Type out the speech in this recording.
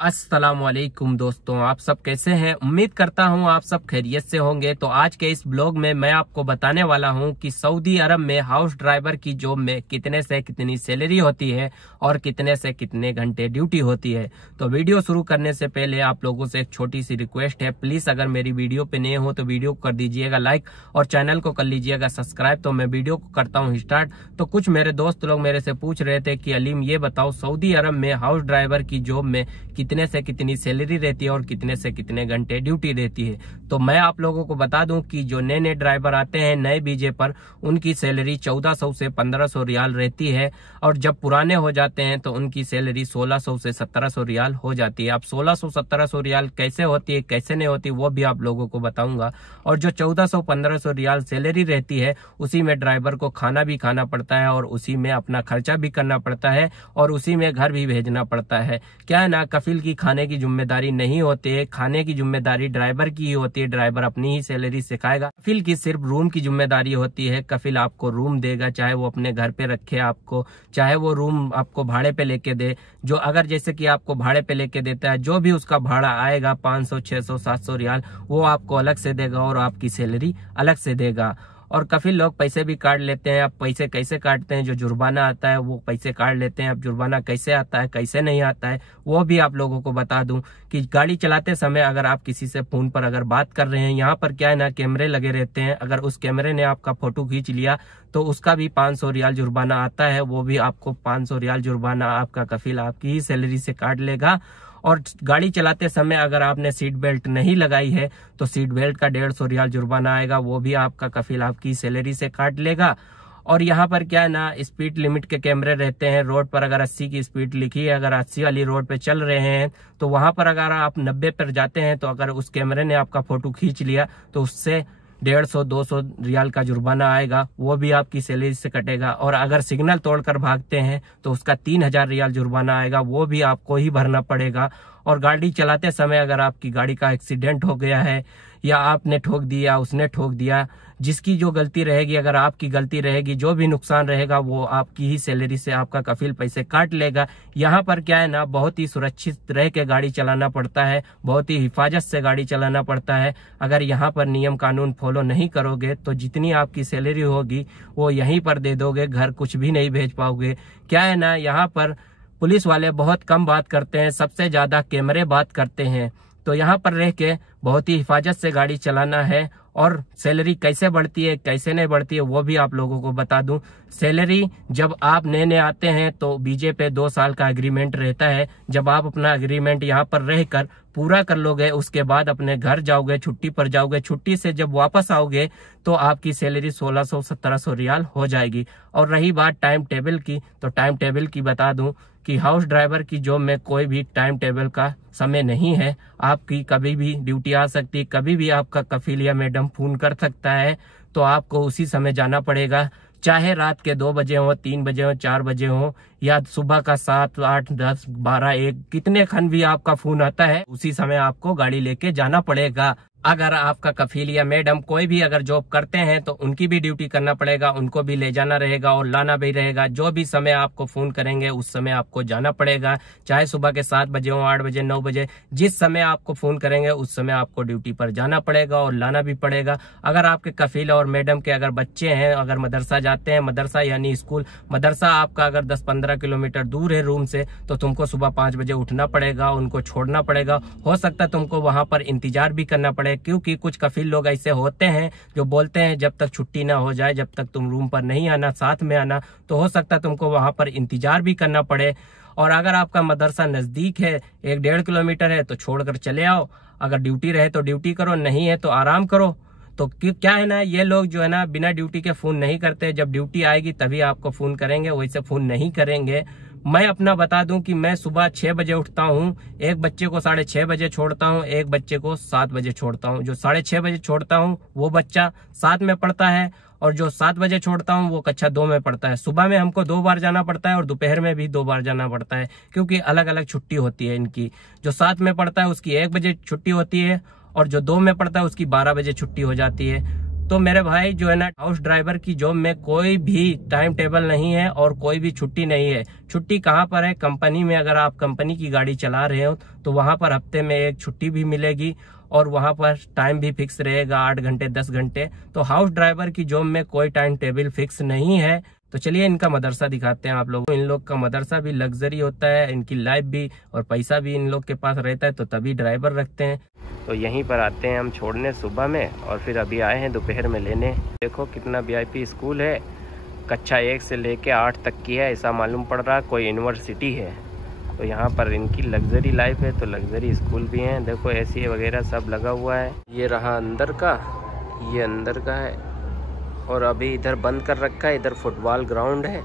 अस्सलामुअलैकुम दोस्तों, आप सब कैसे हैं। उम्मीद करता हूं आप सब खैरियत से होंगे। तो आज के इस ब्लॉग में मैं आपको बताने वाला हूं कि सऊदी अरब में हाउस ड्राइवर की जॉब में कितने से कितनी सैलरी होती है और कितने से कितने घंटे ड्यूटी होती है। तो वीडियो शुरू करने से पहले आप लोगों से एक छोटी सी रिक्वेस्ट है, प्लीज अगर मेरी वीडियो पे नए हो तो वीडियो को कर दीजिएगा लाइक और चैनल को कर लीजिएगा सब्सक्राइब। तो मैं वीडियो को करता हूँ स्टार्ट। तो कुछ मेरे दोस्त लोग मेरे से पूछ रहे थे कि अलीम ये बताओ, सऊदी अरब में हाउस ड्राइवर की जॉब में कितने से कितनी सैलरी रहती है और कितने से कितने घंटे ड्यूटी रहती है। तो मैं आप लोगों को बता दूं कि जो नए नए ड्राइवर आते हैं नए वीजे पर, उनकी सैलरी 1400 से 1500 रियाल रहती है और जब पुराने हो जाते हैं तो उनकी सैलरी 1600 से 1700 रियाल हो जाती है। अब 1600-1700 रियाल कैसे होती है कैसे नहीं होती वो भी आप लोगों को बताऊंगा। और जो 1400-1500 रियाल सैलरी रहती है उसी में ड्राइवर को खाना भी खाना पड़ता है और उसी में अपना खर्चा भी करना पड़ता है और उसी में घर भी भेजना पड़ता है। क्या है ना, कफिल की खाने की जिम्मेदारी नहीं होती है, खाने की जिम्मेदारी ड्राइवर की ही होती है। ड्राइवर अपनी ही सैलरी से खाएगा। कफिल की सिर्फ रूम की जिम्मेदारी होती है। कफिल आपको रूम देगा, चाहे वो अपने घर पे रखे आपको, चाहे वो रूम आपको भाड़े पे लेके दे। जो अगर जैसे कि आपको भाड़े पे लेके देता है, जो भी उसका भाड़ा आएगा 500, 600, 700 रियाल वो आपको अलग से देगा और आपकी सैलरी अलग से देगा। और काफी लोग पैसे भी काट लेते हैं। अब पैसे कैसे काटते हैं, जो जुर्माना आता है वो पैसे काट लेते हैं। अब जुर्माना कैसे आता है कैसे नहीं आता है वो भी आप लोगों को बता दूं कि गाड़ी चलाते समय अगर आप किसी से फोन पर अगर बात कर रहे हैं, यहाँ पर क्या है ना, कैमरे लगे रहते हैं। अगर उस कैमरे ने आपका फोटो खींच लिया तो उसका भी 500 रियाल जुर्माना आता है। वो भी आपको 500 रियाल जुर्माना आपका कफिल आपकी ही सैलरी से काट लेगा। और गाड़ी चलाते समय अगर आपने सीट बेल्ट नहीं लगाई है तो सीट बेल्ट का 150 रियाल जुर्माना आएगा, वो भी आपका कफिल आपकी सैलरी से काट लेगा। और यहाँ पर क्या है ना, स्पीड लिमिट के कैमरे रहते हैं। रोड पर अगर 80 की स्पीड लिखी है, अगर 80 वाली रोड पे चल रहे हैं तो वहां पर अगर आप 90 पर जाते हैं तो अगर उस कैमरे ने आपका फोटो खींच लिया तो उससे 150-200 रियाल का जुर्माना आएगा, वो भी आपकी सैलरी से कटेगा। और अगर सिग्नल तोड़कर भागते हैं तो उसका 3000 रियाल जुर्माना आएगा, वो भी आपको ही भरना पड़ेगा। और गाड़ी चलाते समय अगर आपकी गाड़ी का एक्सीडेंट हो गया है या आपने ठोक दिया उसने ठोक दिया, जिसकी जो गलती रहेगी, अगर आपकी गलती रहेगी, जो भी नुकसान रहेगा वो आपकी ही सैलरी से आपका कफिल पैसे काट लेगा। यहाँ पर क्या है ना, बहुत ही सुरक्षित रह के गाड़ी चलाना पड़ता है, बहुत ही हिफाजत से गाड़ी चलाना पड़ता है। अगर यहाँ पर नियम कानून फॉलो नहीं करोगे तो जितनी आपकी सैलरी होगी वो यहीं पर दे दोगे, घर कुछ भी नहीं भेज पाओगे। क्या है ना, यहाँ पर पुलिस वाले बहुत कम बात करते हैं, सबसे ज्यादा कैमरे बात करते हैं। तो यहाँ पर रह के बहुत ही हिफाजत से गाड़ी चलाना है। और सैलरी कैसे बढ़ती है कैसे नहीं बढ़ती है वो भी आप लोगों को बता दूं। सैलरी जब आप नए नए आते हैं तो बीजे पे 2 साल का एग्रीमेंट रहता है। जब आप अपना एग्रीमेंट यहाँ पर रहकर पूरा कर लोगे उसके बाद अपने घर जाओगे, छुट्टी पर जाओगे, छुट्टी से जब वापस आओगे तो आपकी सैलरी 1600-1700 रियाल हो जाएगी। और रही बात टाइम टेबल की, तो टाइम टेबल की बता दूं कि हाउस ड्राइवर की जॉब में कोई भी टाइम टेबल का समय नहीं है। आपकी कभी भी ड्यूटी आ सकती है, कभी भी आपका कफिल या मैडम फोन कर सकता है तो आपको उसी समय जाना पड़ेगा। चाहे रात के 2 बजे हो, 3 बजे हो, 4 बजे हो या सुबह का 7, 8, 10, 12, 1 कितने खन भी आपका फोन आता है उसी समय आपको गाड़ी लेके जाना पड़ेगा। अगर आपका कफिल या मैडम कोई भी अगर जॉब करते हैं तो उनकी भी ड्यूटी करना पड़ेगा, उनको भी ले जाना रहेगा और लाना भी रहेगा। जो भी समय आपको फोन करेंगे उस समय आपको जाना पड़ेगा, चाहे सुबह के 7 बजे हो, 8 बजे, 9 बजे, जिस समय आपको फोन करेंगे उस समय आपको ड्यूटी पर जाना पड़ेगा और लाना भी पड़ेगा। अगर आपके कफिल और मैडम के अगर बच्चे हैं, अगर मदरसा जाते हैं, मदरसा यानी स्कूल, मदरसा आपका अगर 10-15 किलोमीटर दूर है रूम से, तो तुमको सुबह 5 बजे उठना पड़ेगा, उनको छोड़ना पड़ेगा। हो सकता है तुमको वहां पर इंतजार भी करना पड़े, क्योंकि कुछ कफिल लोग ऐसे होते हैं जो बोलते हैं जब तक छुट्टी ना हो जाए, जब तक तुम रूम पर नहीं आना, साथ में आना, तो हो सकता है तुमको वहां पर इंतजार भी करना पड़े। और अगर आपका मदरसा नजदीक है, 1-1.5 किलोमीटर है, तो छोड़कर चले आओ। अगर ड्यूटी रहे तो ड्यूटी करो, नहीं है तो आराम करो। तो क्या है ना, ये लोग जो है ना बिना ड्यूटी के फोन नहीं करते। जब ड्यूटी आएगी तभी आपको फोन करेंगे, वैसे फोन नहीं करेंगे। मैं अपना बता दूं कि मैं सुबह 6 बजे उठता हूं, एक बच्चे को 6:30 बजे छोड़ता हूं, एक बच्चे को 7 बजे छोड़ता हूं। जो 6:30 बजे छोड़ता हूं वो बच्चा 7 में पढ़ता है और जो 7 बजे छोड़ता हूं वो कक्षा 2 में पढ़ता है। सुबह में हमको 2 बार जाना पड़ता है और दोपहर में भी 2 बार जाना पड़ता है, क्योंकि अलग अलग छुट्टी होती है इनकी। जो 7 में पढ़ता है उसकी 1 बजे छुट्टी होती है और जो 2 में पढ़ता है उसकी 12 बजे छुट्टी हो जाती है। तो मेरे भाई जो है ना, हाउस ड्राइवर की जॉब में कोई भी टाइम टेबल नहीं है और कोई भी छुट्टी नहीं है। छुट्टी कहाँ पर है? कंपनी में। अगर आप कंपनी की गाड़ी चला रहे हो तो वहां पर हफ्ते में एक छुट्टी भी मिलेगी और वहां पर टाइम भी फिक्स रहेगा, 8 घंटे 10 घंटे। तो हाउस ड्राइवर की जॉब में कोई टाइम टेबल फिक्स नहीं है। तो चलिए इनका मदरसा दिखाते हैं आप लोगों को। इन लोग का मदरसा भी लग्जरी होता है, इनकी लाइफ भी और पैसा भी इन लोग के पास रहता है, तो तभी ड्राइवर रखते हैं। तो यहीं पर आते हैं हम छोड़ने सुबह में, और फिर अभी आए हैं दोपहर में लेने। देखो कितना VIP स्कूल है, कक्षा 1 से लेके 8 तक की है, ऐसा मालूम पड़ रहा। कोई यूनिवर्सिटी है। तो यहाँ पर इनकी लग्जरी लाइफ है, तो लग्जरी स्कूल भी हैं। देखो AC वगैरह सब लगा हुआ है। ये रहा अंदर का, ये अंदर का है। और अभी इधर बंद कर रखा है, इधर फुटबॉल ग्राउंड है।